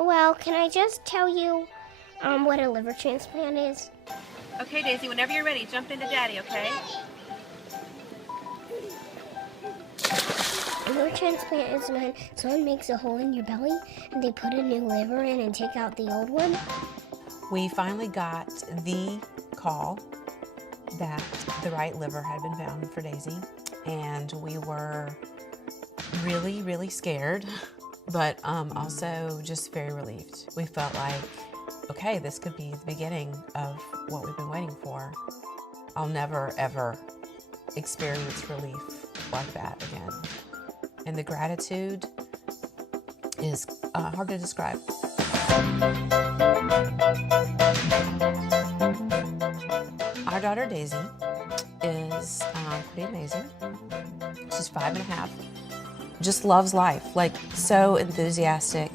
Well, can I just tell you what a liver transplant is? Okay, Daisy, whenever you're ready, jump into Daddy, okay? A liver transplant is when someone makes a hole in your belly and they put a new liver in and take out the old one. We finally got the call that the right liver had been found for Daisy, and we were really, really scared, but also just very relieved. We felt like, okay, this could be the beginning of what we've been waiting for. I'll never, ever experience relief like that again. And the gratitude is hard to describe. Our daughter Daisy is pretty amazing. She's 5.5. Just loves life, like so enthusiastic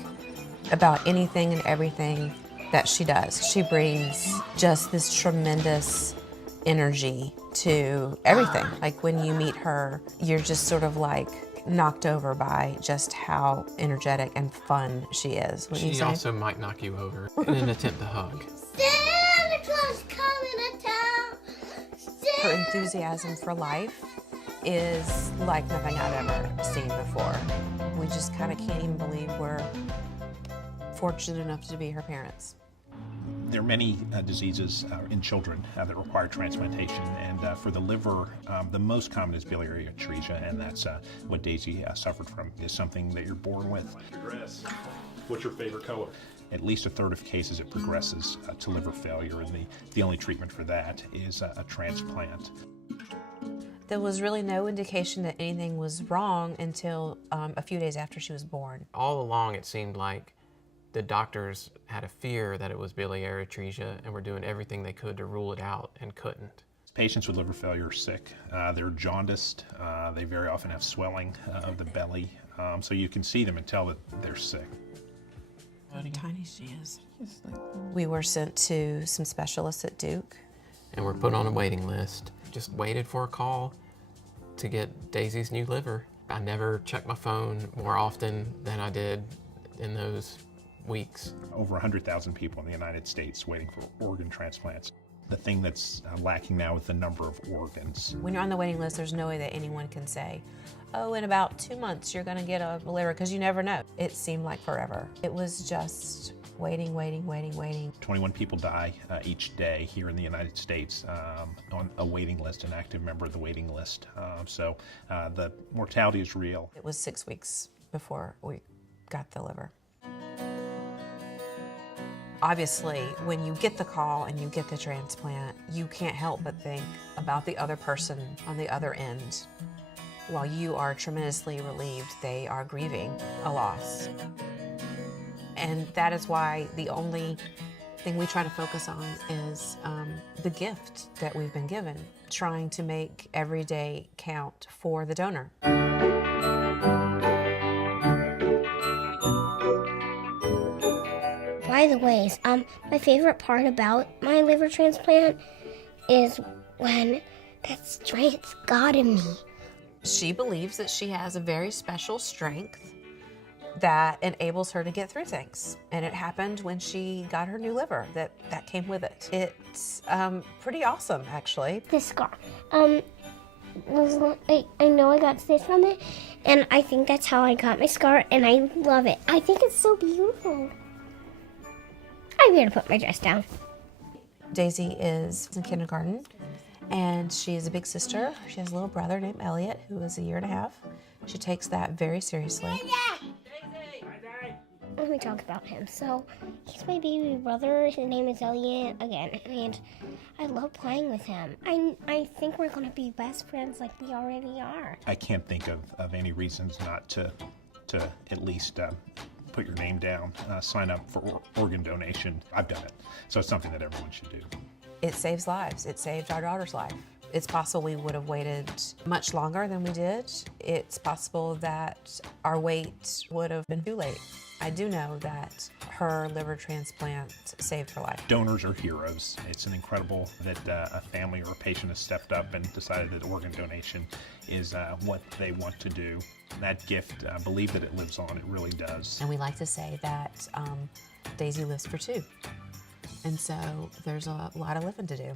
about anything and everything that she does. She brings just this tremendous energy to everything. Like when you meet her, you're just sort of like knocked over by just how energetic and fun she is. She also might knock you over in an attempt to hug. Santa Claus coming to town. Her enthusiasm for life is like nothing I've ever seen before. We just kind of can't even believe we're fortunate enough to be her parents. There are many diseases in children that require transplantation, and for the liver, the most common is biliary atresia, and that's what Daisy suffered from. Is something that you're born with. What's your favorite color? At least a third of cases it progresses to liver failure, and the only treatment for that is a transplant. There was really no indication that anything was wrong until a few days after she was born. All along it seemed like the doctors had a fear that it was biliary atresia and were doing everything they could to rule it out and couldn't. Patients with liver failure are sick. They're jaundiced. They very often have swelling of the belly. So you can see them and tell that they're sick. How tiny she is. We were sent to some specialists at Duke. And we're put on a waiting list. Just waited for a call to get Daisy's new liver. I never checked my phone more often than I did in those weeks. Over 100,000 people in the United States waiting for organ transplants. The thing that's lacking now is the number of organs. When you're on the waiting list, there's no way that anyone can say, oh, in about 2 months you're going to get a liver, because you never know. It seemed like forever. It was just waiting, waiting, waiting, waiting. 21 people die each day here in the United States on a waiting list, an active member of the waiting list. So the mortality is real. It was 6 weeks before we got the liver. Obviously, when you get the call and you get the transplant, you can't help but think about the other person on the other end. While you are tremendously relieved, they are grieving a loss. And that is why the only thing we try to focus on is the gift that we've been given, trying to make every day count for the donor. By the way, my favorite part about my liver transplant is when that strength got in me. She believes that she has a very special strength that enables her to get through things. And it happened when she got her new liver, that came with it. It's pretty awesome, actually. This scar. I know I got stitches from it, and I think that's how I got my scar, and I love it. I think it's so beautiful. I'm here to put my dress down. Daisy is in kindergarten, and she is a big sister. She has a little brother named Elliot, who is 1.5 years. She takes that very seriously. Let me talk about him. So, he's my baby brother. His name is Elliot, again, and I love playing with him. I think we're going to be best friends like we already are. I can't think of any reasons not to at least put your name down, sign up for organ donation. I've done it, so it's something that everyone should do. It saves lives. It saved our daughter's life. It's possible we would have waited much longer than we did. It's possible that our wait would have been too late. I do know that her liver transplant saved her life. Donors are heroes. It's incredible that a family or a patient has stepped up and decided that organ donation is what they want to do. That gift, believe that it lives on. It really does. And we like to say that Daisy lives for two. And so there's a lot of living to do.